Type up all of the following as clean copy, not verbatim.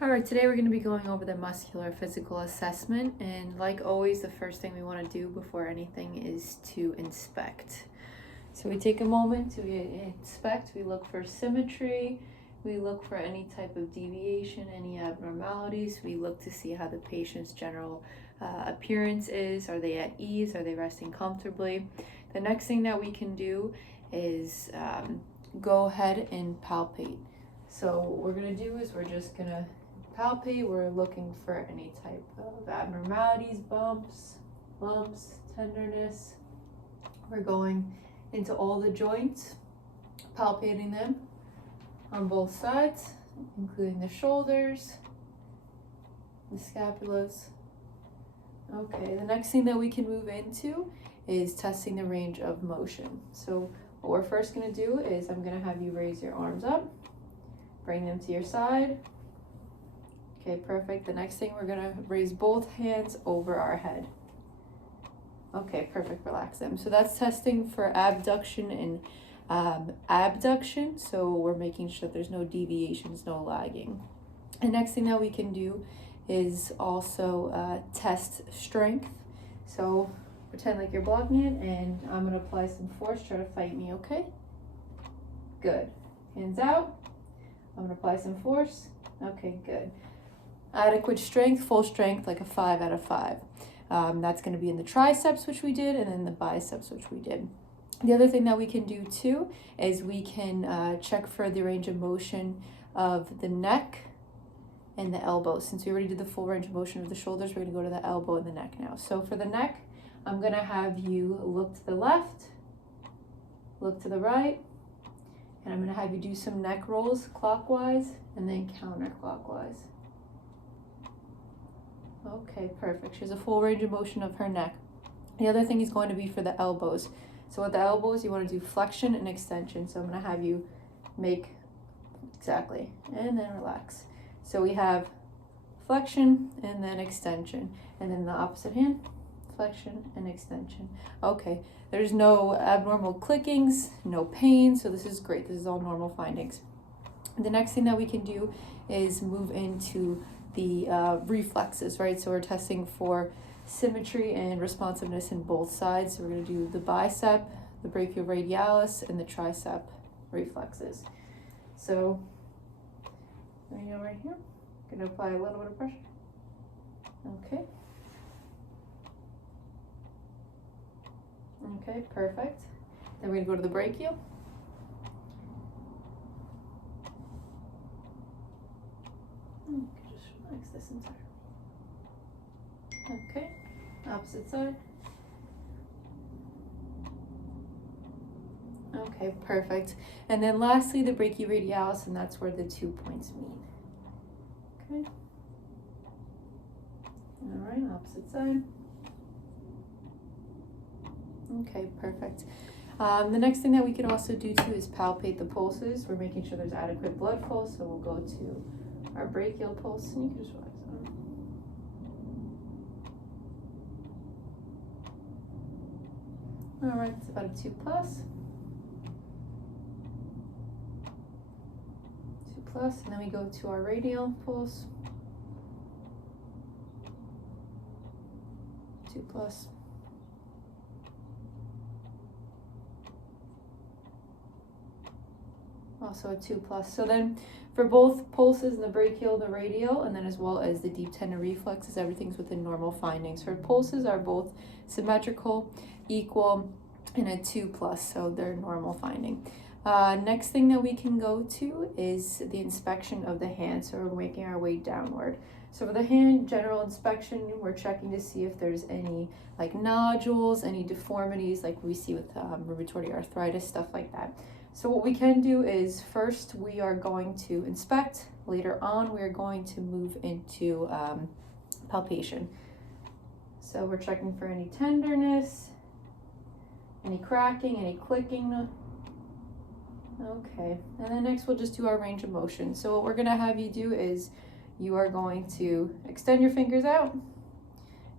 All right, today we're going to be going over the muscular physical assessment, and like always, the first thing we want to do before anything is to inspect. So we take a moment to inspect, we look for symmetry, we look for any type of deviation, any abnormalities, we look to see how the patient's general appearance is. Are they at ease? Are they resting comfortably? The next thing that we can do is go ahead and palpate. So what we're going to do is we're just going to palpate. We're looking for any type of abnormalities, bumps, lumps, tenderness. We're going into all the joints, palpating them on both sides, including the shoulders, the scapulas. Okay, the next thing that we can move into is testing the range of motion. So what we're first going to do is I'm going to have you raise your arms up, bring them to your side. Okay, perfect. The next thing, we're gonna raise both hands over our head. Okay, perfect, relax them. So that's testing for abduction and abduction. So we're making sure that there's no deviations, no lagging. The next thing that we can do is also test strength. So pretend like you're blocking it, and I'm gonna apply some force, try to fight me, okay? Good, hands out. I'm gonna apply some force. Okay, good. Adequate strength, full strength, like a 5 out of 5. That's going to be in the triceps, which we did, and then the biceps, which we did. The other thing that we can do too is we can check for the range of motion of the neck and the elbow. Since we already did the full range of motion of the shoulders, we're going to go to the elbow and the neck now. So for the neck, I'm going to have you look to the left, look to the right, and I'm going to have you do some neck rolls clockwise and then counterclockwise. Okay, perfect. She has a full range of motion of her neck. The other thing is going to be for the elbows. So with the elbows, you want to do flexion and extension. So I'm going to have you make, exactly, and then relax. So we have flexion and then extension. And then the opposite hand, flexion and extension. Okay, there's no abnormal clickings, no pain. So this is great. This is all normal findings. The next thing that we can do is move into the reflexes, right? So we're testing for symmetry and responsiveness in both sides. So we're going to do the bicep, the brachioradialis, and the tricep reflexes. So there you go, right here. Going to apply a little bit of pressure. Okay. Okay, perfect. Then we're going to go to the brachial. Relax this entire. Okay, opposite side. Okay, perfect. And then lastly, the brachioradialis, and that's where the 2 points meet. Okay. All right, opposite side. Okay, perfect. The next thing that we can also do too is palpate the pulses. We're making sure there's adequate blood flow, so we'll go to our brachial pulse, and you can just relax on. All right, it's about a 2+. 2+, and then we go to our radial pulse. 2+. Also a 2+. So then for both pulses in the brachial, the radial, and then as well as the deep tendon reflexes, everything's within normal findings. Her pulses are both symmetrical, equal, and a 2+, so they're normal finding. Next thing that we can go to is the inspection of the hand. So we're making our way downward. So for the hand general inspection, we're checking to see if there's any like nodules, any deformities like we see with rheumatoid arthritis, stuff like that. So what we can do is first we are going to inspect. Later on, we are going to move into palpation. So we're checking for any tenderness, any cracking, any clicking. Okay, and then next we'll just do our range of motion. So what we're gonna have you do is you are going to extend your fingers out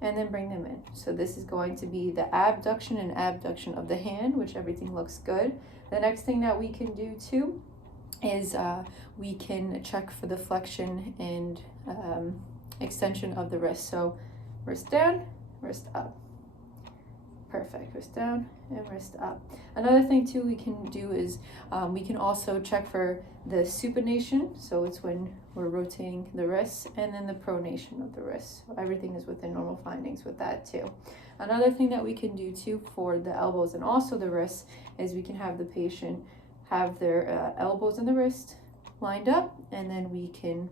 and then bring them in. So this is going to be the abduction and abduction of the hand, which everything looks good. The next thing that we can do too is we can check for the flexion and extension of the wrist. So wrist down, wrist up. Perfect. Wrist down and wrist up. Another thing too we can do is we can also check for the supination. So it's when we're rotating the wrists, and then the pronation of the wrists. Everything is within normal findings with that too. Another thing that we can do too for the elbows and also the wrists is we can have the patient have their elbows and the wrist lined up, and then we can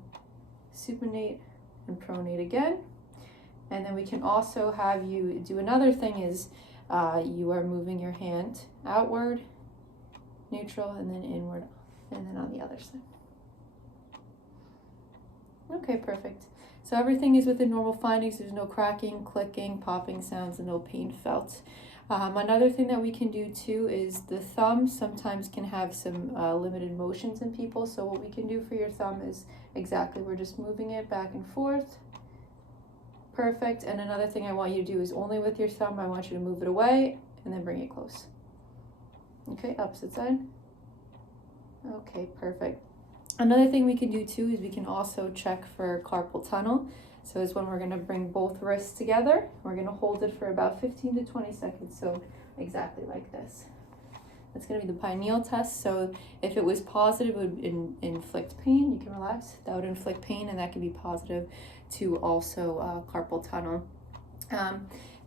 supinate and pronate again. And then we can also have you do another thing is you are moving your hand outward, neutral, and then inward, and then on the other side. Okay, perfect. So everything is within normal findings. There's no cracking, clicking, popping sounds, and no pain felt. Another thing that we can do too is the thumb sometimes can have some limited motions in people. So what we can do for your thumb is exactly, we're just moving it back and forth. Perfect. And another thing I want you to do is only with your thumb, I want you to move it away and then bring it close. Okay, opposite side. Okay, perfect. Another thing we can do too is we can also check for carpal tunnel. So it's when we're going to bring both wrists together. We're going to hold it for about 15 to 20 seconds. So exactly like this. That's going to be the pineal test. So if it was positive, it would inflict pain. You can relax. That would inflict pain, and that can be positive to also carpal tunnel.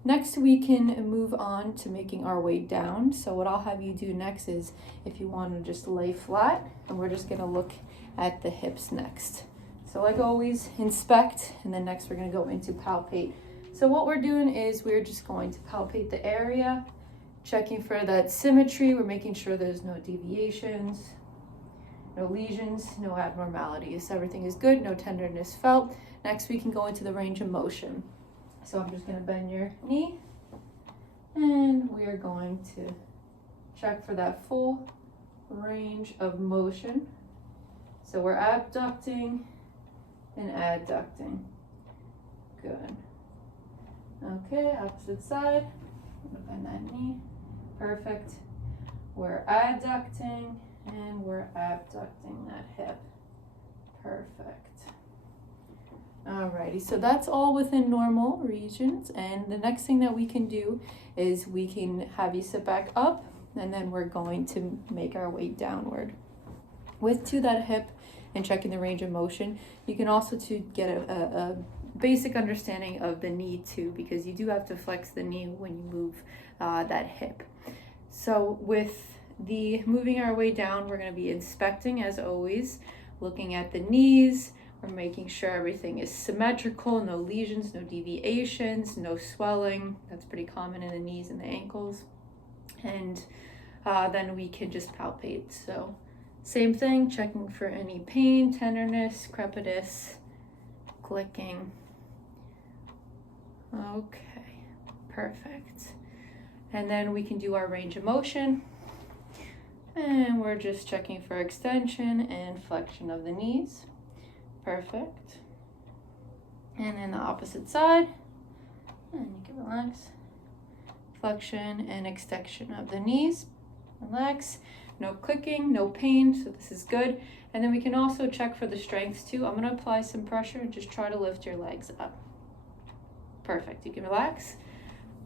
Next, we can move on to making our way down. So what I'll have you do next is if you want to just lay flat, and we're just going to look at the hips next. So like always, inspect, and then next we're going to go into palpate. So what we're doing is we're just going to palpate the area, checking for that symmetry. We're making sure there's no deviations, no lesions, no abnormalities. Everything is good, no tenderness felt. Next, we can go into the range of motion. So I'm just going to bend your knee, and we are going to check for that full range of motion. So we're abducting and adducting. Good. Okay, opposite side. I'm gonna bend that knee. Perfect. We're adducting and we're abducting that hip. Perfect. Alrighty, so that's all within normal regions. And the next thing that we can do is we can have you sit back up, and then we're going to make our way downward. To that hip and checking the range of motion, you can also to get a basic understanding of the knee too, because you do have to flex the knee when you move that hip. So with the moving our way down, we're going to be inspecting as always, looking at the knees. We're making sure everything is symmetrical, no lesions, no deviations, no swelling. That's pretty common in the knees and the ankles. And then we can just palpate. So same thing, checking for any pain, tenderness, crepitus, clicking. Okay, perfect. And then we can do our range of motion. And we're just checking for extension and flexion of the knees. Perfect. And then the opposite side. And you can relax. Flexion and extension of the knees. Relax. No clicking, no pain, so this is good. And then we can also check for the strength too. I'm gonna apply some pressure and just try to lift your legs up. Perfect, you can relax.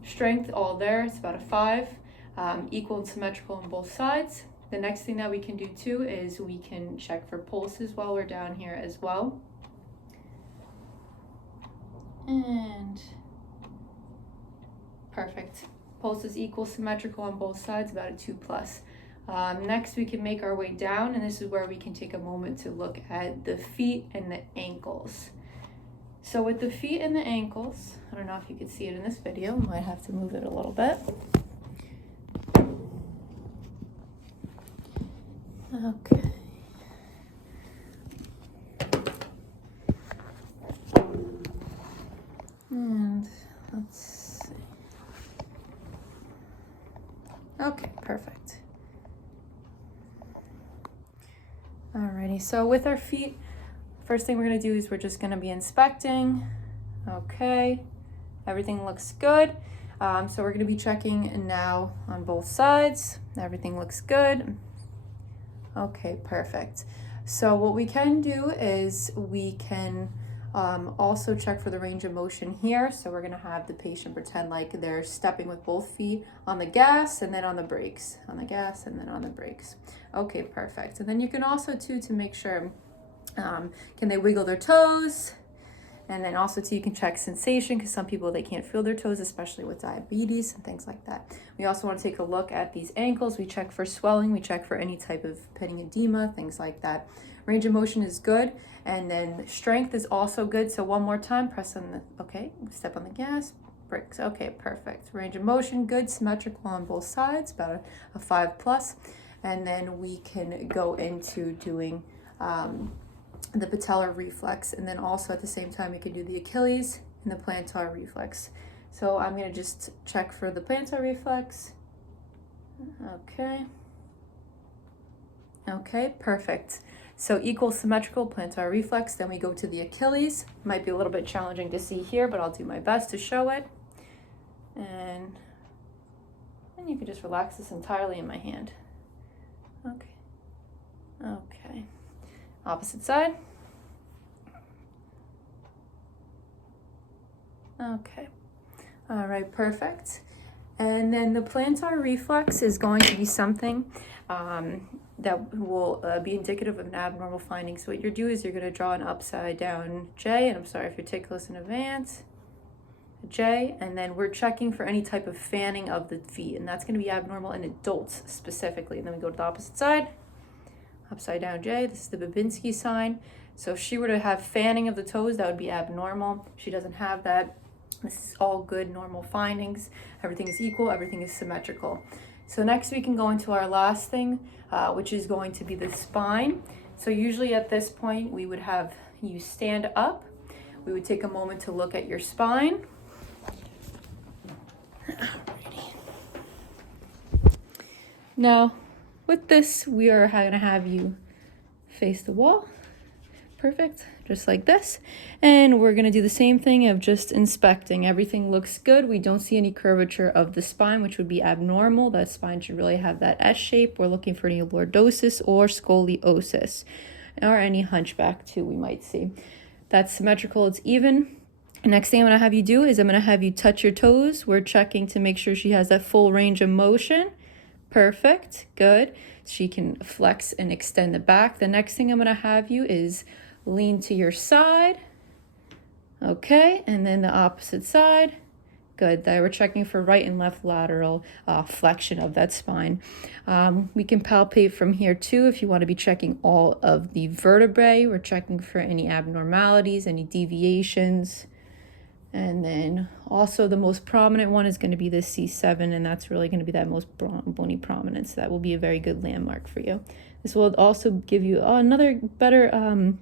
Strength all there, it's about a 5. Equal and symmetrical on both sides. The next thing that we can do too is we can check for pulses while we're down here as well. And perfect. Pulses equal, symmetrical on both sides, about a 2+. Next, we can make our way down, and this is where we can take a moment to look at the feet and the ankles. So with the feet and the ankles, I don't know if you can see it in this video, I might have to move it a little bit. Okay. And let's see. Okay, perfect. Alrighty, so with our feet, first thing we're going to do is we're just going to be inspecting. Okay, everything looks good. So we're going to be checking now on both sides. Everything looks good. Okay, perfect. So what we can do is we can also check for the range of motion here. So we're gonna have the patient pretend like they're stepping with both feet on the gas and then on the brakes, on the gas and then on the brakes. Okay, perfect. And then you can also too, to make sure, can they wiggle their toes? And then also too, you can check sensation, because some people, they can't feel their toes, especially with diabetes and things like that. We also want to take a look at these ankles. We check for swelling, we check for any type of pitting edema, things like that. Range of motion is good, and then strength is also good. So one more time, press on the, okay, step on the gas, brakes. Okay, perfect. Range of motion, good, symmetrical on both sides, about a 5+. And then we can go into doing the patellar reflex, and then also at the same time we can do the Achilles and the plantar reflex. So I'm going to just check for the plantar reflex. Okay, perfect. So equal symmetrical plantar reflex. Then we go to the Achilles. Might be a little bit challenging to see here, but I'll do my best to show it. And you can just relax this entirely in my hand. Okay. Opposite side. Okay. All right, perfect. And then the plantar reflex is going to be something that will be indicative of an abnormal finding. So what you're doing is you're going to draw an upside down J, and I'm sorry if you're ticklish in advance, J, and then we're checking for any type of fanning of the feet, and that's going to be abnormal in adults specifically. And then we go to the opposite side. Upside down J, this is the Babinski sign. So if she were to have fanning of the toes, that would be abnormal. She doesn't have that. This is all good, normal findings. Everything is equal, everything is symmetrical. So next we can go into our last thing, which is going to be the spine. So usually at this point, we would have you stand up. We would take a moment to look at your spine. Alrighty. Now, with this, we are going to have you face the wall. Perfect, just like this. And we're going to do the same thing of just inspecting. Everything looks good. We don't see any curvature of the spine, which would be abnormal. That spine should really have that S shape. We're looking for any lordosis or scoliosis, or any hunchback too, we might see. That's symmetrical, it's even. Next thing I'm going to have you do is I'm going to have you touch your toes. We're checking to make sure she has that full range of motion. Perfect, good. She can flex and extend the back. The next thing I'm going to have you is lean to your side. Okay, and then the opposite side. Good, that we're checking for right and left lateral flexion of that spine. We can palpate from here too if you want to be checking all of the vertebrae. We're checking for any abnormalities, any deviations. And then also the most prominent one is going to be the C7, and that's really going to be that most bony prominence. That will be a very good landmark for you. This will also give you another better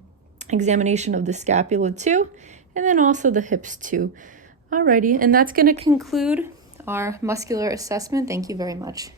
examination of the scapula too, and then also the hips too. Alrighty, and that's going to conclude our muscular assessment. Thank you very much.